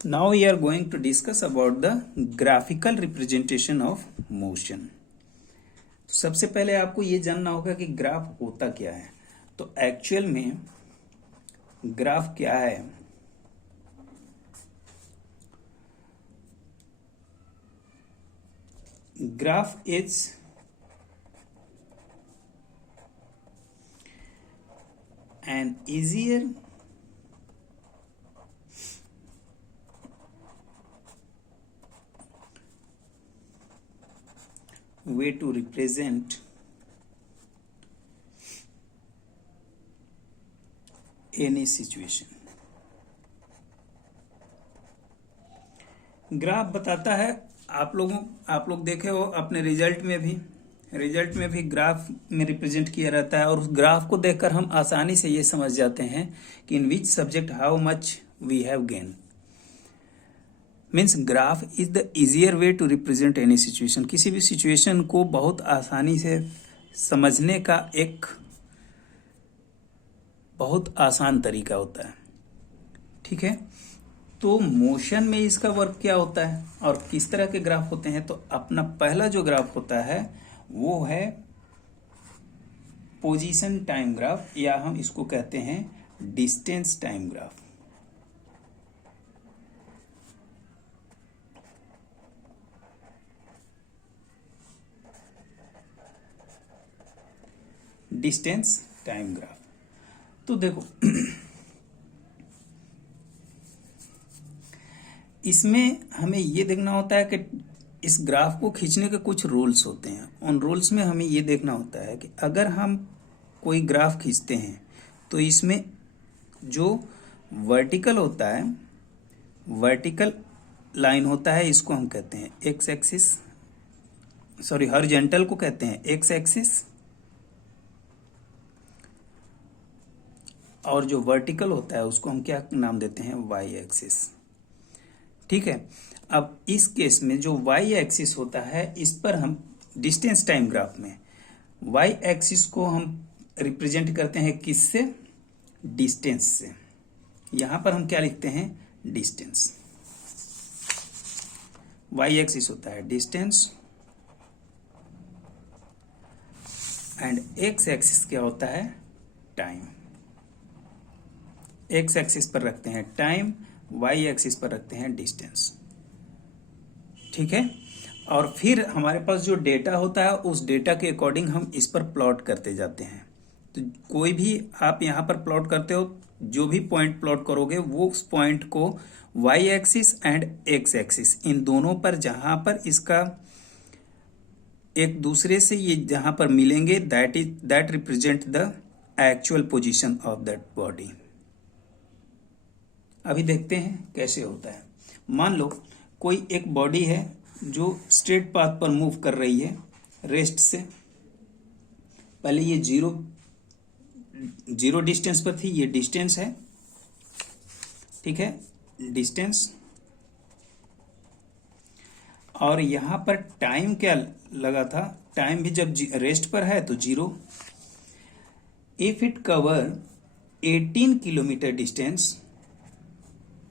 Now we are going to discuss about the graphical representation of motion. सबसे पहले आपको ये जानना होगा कि ग्राफ होता क्या है। तो एक्चुअल में ग्राफ क्या है? Graph is an easier way to represent any situation. Graph बताता है, आप लोग देखे हो अपने रिजल्ट में भी ग्राफ में रिप्रेजेंट किया रहता है, और उस ग्राफ को देखकर हम आसानी से ये समझ जाते हैं कि in which subject how much we have gain. Means graph is the easier way to represent any situation. किसी भी सिचुएशन को बहुत आसानी से समझने का एक बहुत आसान तरीका होता है। ठीक है, तो मोशन में इसका वर्क क्या होता है और किस तरह के ग्राफ होते हैं? तो अपना पहला जो ग्राफ होता है वो है पोजीशन टाइम ग्राफ, या हम इसको कहते हैं distance time graph. Distance time graph. तो देखो इसमें हमें ये देखना होता है कि इस ग्राफ को खींचने के कुछ रूल्स होते हैं। उन रूल्स में हमें ये देखना होता है कि अगर हम कोई ग्राफ खींचते हैं तो इसमें जो वर्टिकल होता है, वर्टिकल लाइन होता है, इसको हम कहते हैं एक्स एक्सिस, सॉरी हॉरिजॉन्टल को कहते हैं एक्स एक्सिस, और जो वर्टिकल होता है उसको हम क्या नाम देते हैं? Y axis. ठीक है, अब इस केस में जो वाई एक्सिस होता है, इस पर हम डिस्टेंस टाइम ग्राफ में वाई एक्सिस को हम रिप्रेजेंट करते हैं किससे? डिस्टेंस से। यहां पर हम क्या लिखते हैं? डिस्टेंस। वाई एक्सिस होता है डिस्टेंस एंड एक्स एक्सिस क्या होता है? टाइम। एक्स एक्सिस पर रखते हैं टाइम, वाई एक्सिस पर रखते हैं डिस्टेंस। ठीक है, और फिर हमारे पास जो डेटा होता है उस डेटा के अकॉर्डिंग हम इस पर प्लॉट करते जाते हैं। तो कोई भी आप यहां पर प्लॉट करते हो, जो भी पॉइंट प्लॉट करोगे वो उस पॉइंट को Y axis and X axis, इन दोनों पर जहां पर इसका एक दूसरे से ये जहां पर मिलेंगे, that represent the actual position of that body. अभी देखते हैं कैसे होता है। मान लो कोई एक बॉडी है जो स्ट्रेट पाथ पर मूव कर रही है रेस्ट से। पहले ये जीरो डिस्टेंस पर थी, ये डिस्टेंस है। ठीक है, डिस्टेंस, और यहां पर टाइम क्या लगा था? टाइम भी जब रेस्ट पर है तो 0। If it cover 18 kilometre distance,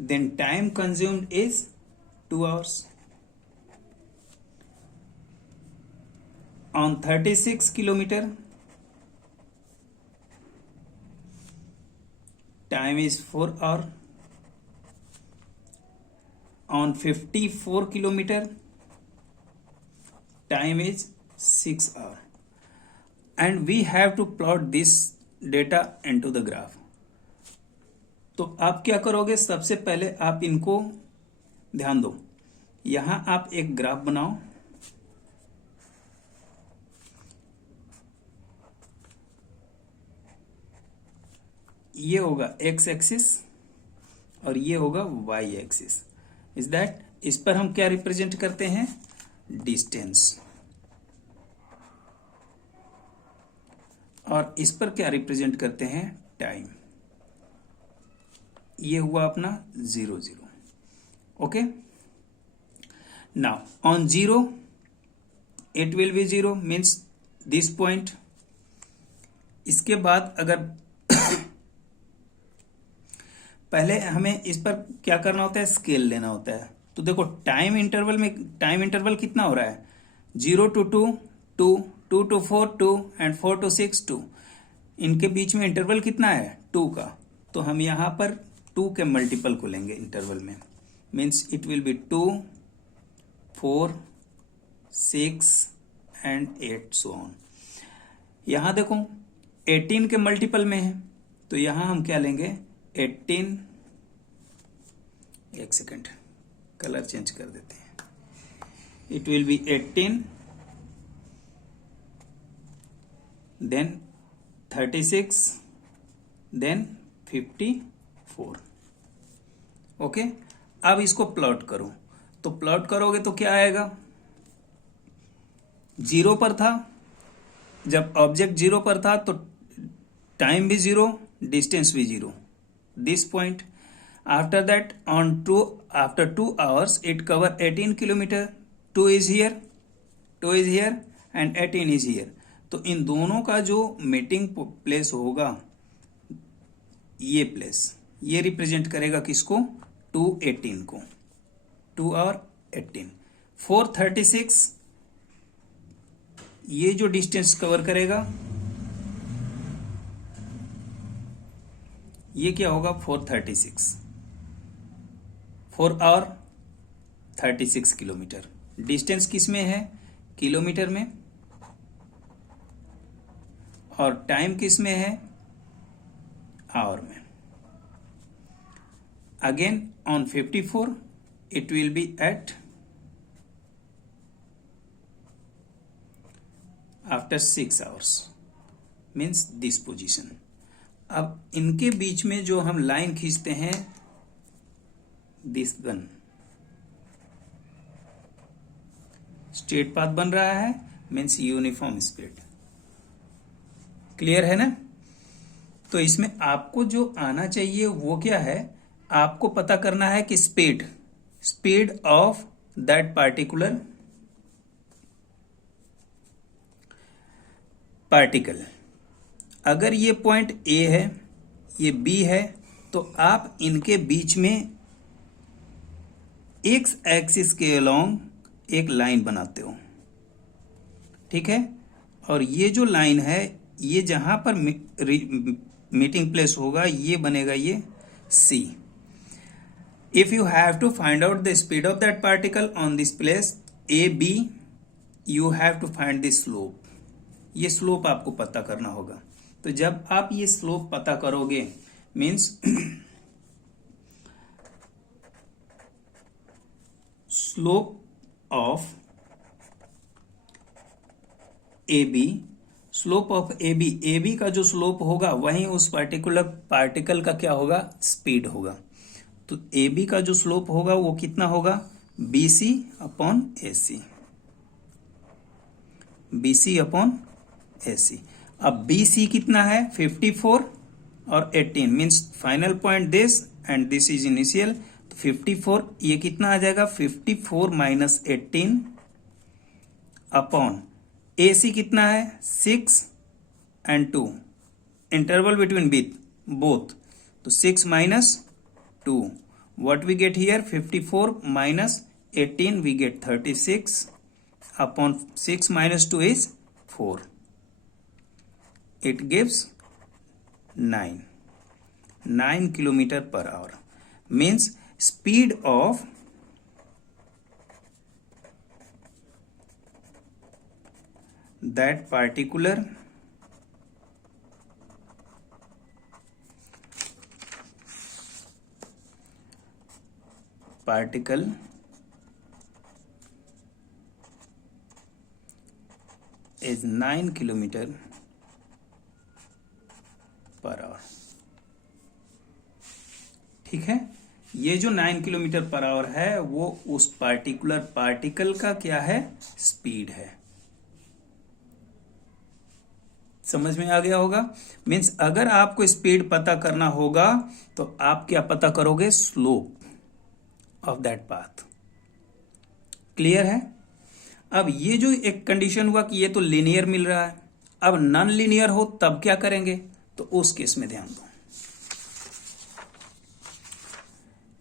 then time consumed is 2 hours. On 36 kilometer, time is 4 hour. On 54 kilometer, time is 6 hour. And we have to plot this data into the graph. तो आप क्या करोगे? सबसे पहले आप इनको ध्यान दो, यहां आप एक ग्राफ बनाओ। ये होगा एक्स एक्सिस और ये होगा वाई एक्सिस। इज दैट, इस पर हम क्या रिप्रेजेंट करते हैं? डिस्टेंस। और इस पर क्या रिप्रेजेंट करते हैं? टाइम। ये हुआ अपना 0 0। Okay, now on 0 it will B 0, means this point. इसके बाद अगर पहले हमें इस पर क्या करना होता है, स्केल लेना होता है। तो देखो टाइम इंटरवल कितना हो रहा है, 0 to 2 2, 2 to 4 2 एंड 4 to 6 2। इनके बीच में इंटरवल कितना है, 2 का। तो हम यहाँ पर 2 के मल्टीपल को लेंगे इंटरवल में, means it will B 2 4 6 and 8 so on. यहाँ देखो 18 के मल्टीपल में है, तो यहाँ हम क्या लेंगे 18, एक सेकेंड कलर चेंज कर देते हैं, it will be 18 then 36 then 54। Okay, अब इसको प्लॉट करो, तो प्लॉट करोगे तो क्या आएगा, 0 पर था, जब ऑब्जेक्ट 0 पर था तो टाइम भी 0, डिस्टेंस भी 0, this point. After that after 2 hours it cover 18 kilometer, 2 is here and 18 is here। तो इन दोनों का जो मीटिंग प्लेस होगा, ये प्लेस ये रिप्रेजेंट करेगा किसको, 218 को, 2 और 18। 436 ये जो डिस्टेंस कवर करेगा ये क्या होगा, 436, 4 और 36 किलोमीटर। डिस्टेंस किस में है, किलोमीटर में, और टाइम किस में है, आवर में। Again on 54 it will be eight after 6 hours, means this position. अब इनके बीच में जो हम लाइन खींचते हैं, दिस गन स्ट्रेट पाथ बन रहा है, मीन्स यूनिफॉर्म स्पीड। क्लियर है ना। तो इसमें आपको जो आना चाहिए वो क्या है, आपको पता करना है कि स्पीड ऑफ दैट पार्टिकल। अगर ये पॉइंट ए है, ये बी है, तो आप इनके बीच में एक्स एक्सिस के अलोंग एक लाइन बनाते हो, ठीक है। और ये जो लाइन है, ये जहां पर मीटिंग प्लेस होगा, ये बनेगा ये C. If you have to find out the speed of that particle on this place A B, you have to find this slope. ये स्लोप आपको पता करना होगा। तो जब आप ये स्लोप पता करोगे, means slope of A B, slope of A B का जो स्लोप होगा वहीं उस पर्टिकुलर पार्टिकल का क्या होगा, स्पीड होगा। तो ए बी का जो स्लोप होगा वो कितना होगा, B C upon A C, B C upon A सी। अब बी सी कितना है, 54 और 18, means final point this and this is initial. तो 54 ये कितना आ जाएगा, 54 माइनस 18 अपॉन ए सी कितना है, 6 एंड 2, इंटरवल बिटवीन बोथ, तो 6 minus 2, what we get here, 54 minus 18 we get 36 upon 6 minus 2 is 4, it gives 9 kilometer per hour, means speed of that particular particle is 9 kilometer per hour. ठीक है, ये जो 9 kilometre per hour है वो उस particular particle का क्या है, स्पीड है। समझ में आ गया होगा। मीन्स अगर आपको स्पीड पता करना होगा तो आप क्या पता करोगे, slope of that path. Clear है। अब ये जो एक कंडीशन हुआ कि ये तो लीनियर मिल रहा है, अब नॉन लीनियर हो तब क्या करेंगे, तो उस केस में ध्यान दो।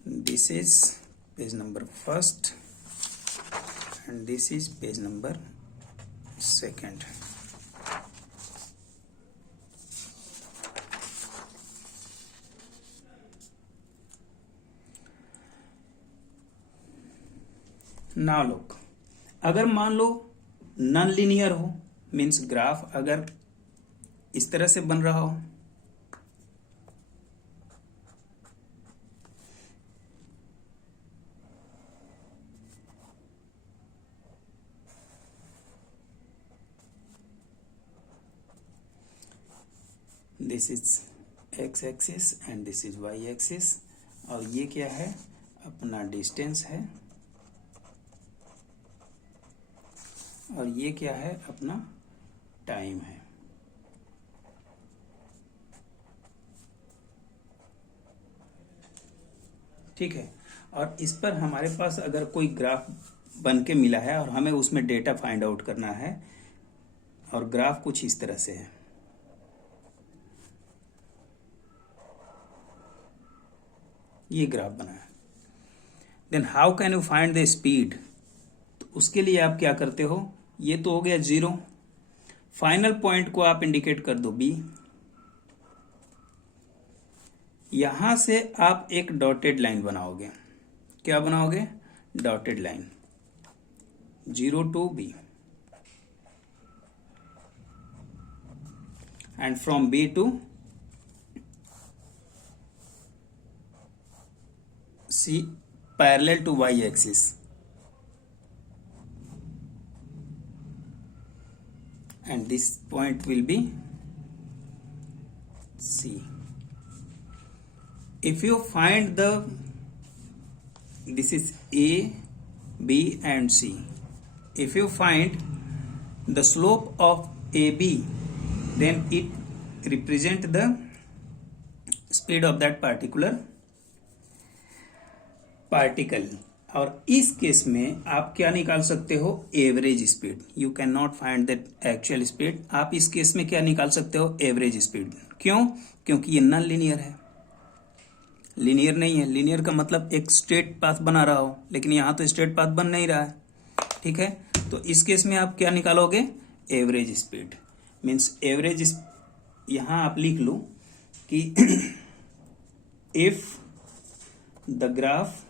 This is page number first and this is page number second. Now look, अगर मान लो नॉन लीनियर हो, मीन्स ग्राफ अगर इस तरह से बन रहा हो, this is x axis and this is y axis, और ये क्या है, अपना डिस्टेंस है, और ये क्या है, अपना टाइम है। ठीक है, और इस पर हमारे पास अगर कोई ग्राफ बन के मिला है और हमें उसमें डेटा फाइंड आउट करना है, और ग्राफ कुछ इस तरह से है, ये ग्राफ बना है, then how can you find the speed? तो उसके लिए आप क्या करते हो, ये तो हो गया 0, फाइनल पॉइंट को आप इंडिकेट कर दो B, यहां से आप एक डॉटेड लाइन बनाओगे। क्या बनाओगे? Dotted line 0 to B, and from B to C parallel to Y axis, and this point will be C. If you find this is A, B and C. If you find the slope of AB, then it represent the speed of that particular particle. और इस case में आप क्या निकाल सकते हो? Average speed. You can not find that actual speed. आप इस केस में क्या निकाल सकते हो? Average speed. क्यों? क्योंकि ये नॉन लीनियर है, लीनियर नहीं है। लीनियर का मतलब एक स्ट्रेट पाथ बना रहा हो, लेकिन यहाँ तो स्ट्रेट पाथ बन नहीं रहा है। ठीक है, तो इस केस में आप क्या निकालोगे? Average speed. मीन्स एवरेज, यहाँ आप लिख लो कि if the graph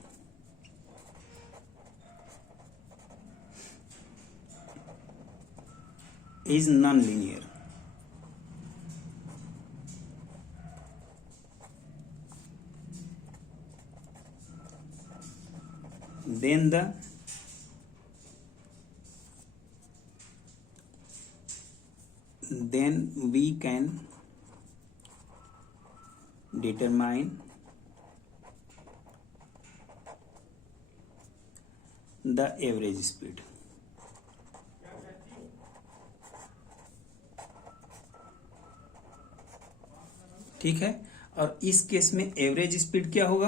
is non-linear, then we can determine the average speed. ठीक है, और इस केस में एवरेज स्पीड क्या होगा?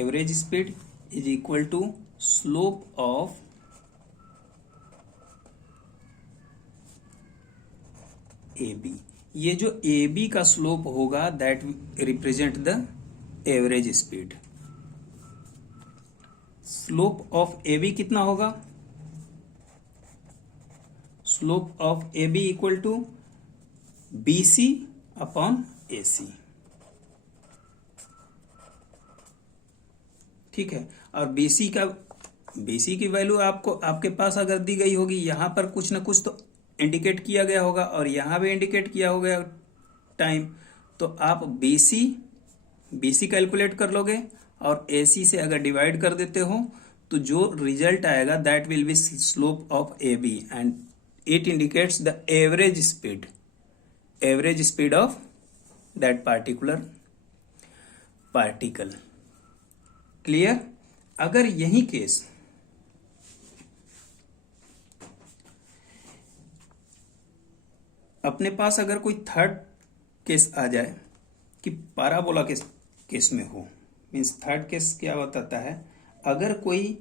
Average speed is equal to slope of A B. ये जो ए बी का स्लोप होगा that represent the average speed. Slope of A B कितना होगा? Slope of A B equal to B C upon A C. ठीक है, और BC की वैल्यू आपको आपके पास अगर दी गई होगी, यहां पर कुछ ना कुछ तो इंडिकेट किया गया होगा और यहां भी इंडिकेट किया होगा टाइम, तो आप बीसी कैलकुलेट कर लोगे और एसी से अगर डिवाइड कर देते हो तो जो रिजल्ट आएगा that will be slope of A B and it indicates the average speed of that particular particle. Clear? अगर यही केस अपने पास अगर कोई थर्ड केस आ जाए कि पैराबोला के केस में हो, मीन्स थर्ड केस क्या बताता है? अगर कोई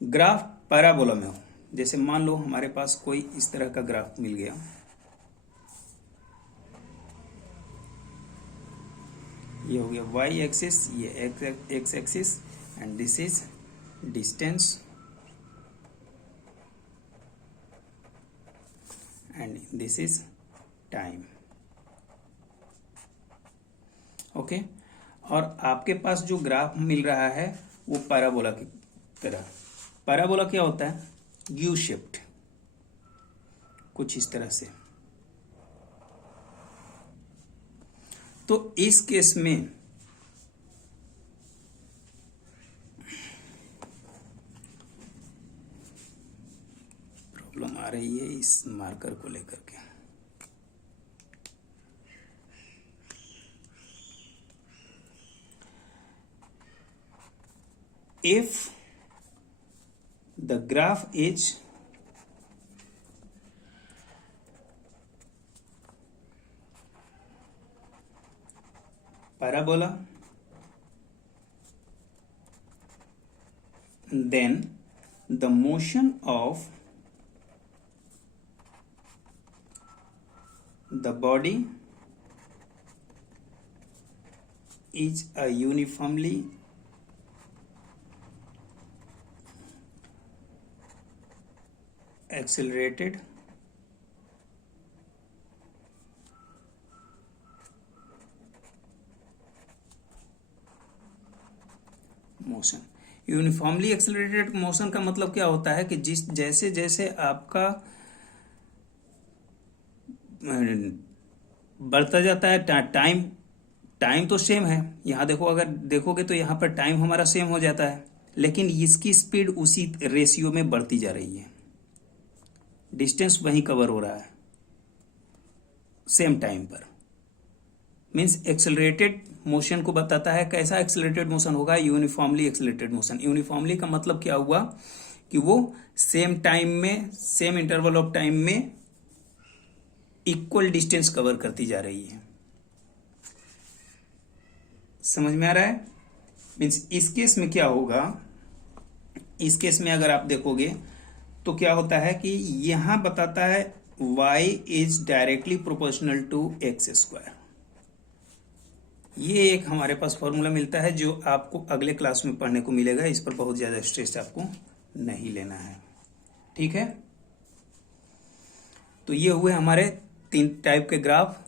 ग्राफ पैराबोला में हो, जैसे मान लो हमारे पास कोई इस तरह का ग्राफ मिल गया, ये हो गया वाई एक्सिस, ये x axis, and this is distance and this is time. Okay, और आपके पास जो ग्राफ मिल रहा है वो पैराबोला की तरह। पैराबोला क्या होता है? यू शेप्ड, कुछ इस तरह से। तो इस केस में प्रॉब्लम आ रही है इस मार्कर को लेकर के। If the graph is parabola, then the motion of the body is a uniformly accelerated motion. Uniformly accelerated motion का मतलब क्या होता है कि जिस जैसे जैसे आपका बढ़ता जाता है टाइम, टाइम तो सेम है, यहाँ देखो, अगर देखोगे तो यहाँ पर टाइम हमारा सेम हो जाता है, लेकिन इसकी स्पीड उसी रेशियो में बढ़ती जा रही है, डिस्टेंस वहीं कवर हो रहा है सेम टाइम पर। मीन्स एक्सेलरेटेड मोशन को बताता है। कैसा एक्सेलरेटेड मोशन होगा? Uniformly accelerated motion. यूनिफॉर्मली का मतलब क्या हुआ कि वो सेम टाइम में, सेम इंटरवल ऑफ टाइम में इक्वल डिस्टेंस कवर करती जा रही है। समझ में आ रहा है? मीन्स इस केस में क्या होगा, इस केस में अगर आप देखोगे तो क्या होता है कि यहां बताता है y is directly proportional to x square. ये एक हमारे पास फॉर्मूला मिलता है जो आपको अगले क्लास में पढ़ने को मिलेगा। इस पर बहुत ज्यादा स्ट्रेस आपको नहीं लेना है, ठीक है। तो ये हुए हमारे 3 टाइप के ग्राफ,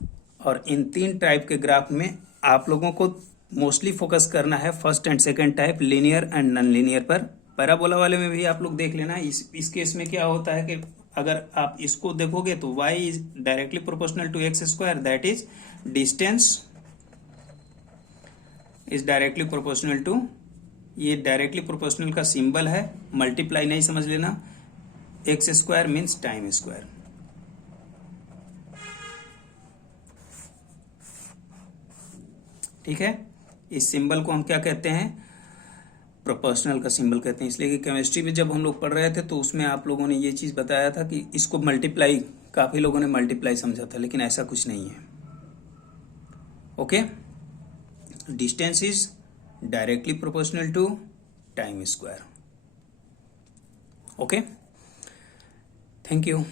और इन 3 टाइप के ग्राफ में आप लोगों को मोस्टली फोकस करना है first and second type, linear and non linear पर। पैराबोला वाले में भी आप लोग देख लेना। इस केस में क्या होता है कि अगर आप इसको देखोगे तो y is directly proportional to x square, that is distance is directly proportional to, ये डायरेक्टली प्रोपोर्शनल का सिंबल है, मल्टीप्लाई नहीं समझ लेना, x square means time square. ठीक है, इस सिंबल को हम क्या कहते हैं? प्रोपोर्शनल का सिंबल कहते हैं। इसलिए कि केमिस्ट्री में जब हम लोग पढ़ रहे थे तो उसमें आप लोगों ने ये चीज बताया था कि इसको मल्टीप्लाई, काफी लोगों ने मल्टीप्लाई समझा था, लेकिन ऐसा कुछ नहीं है। Okay, distance is directly proportional to time square. Okay, thank you.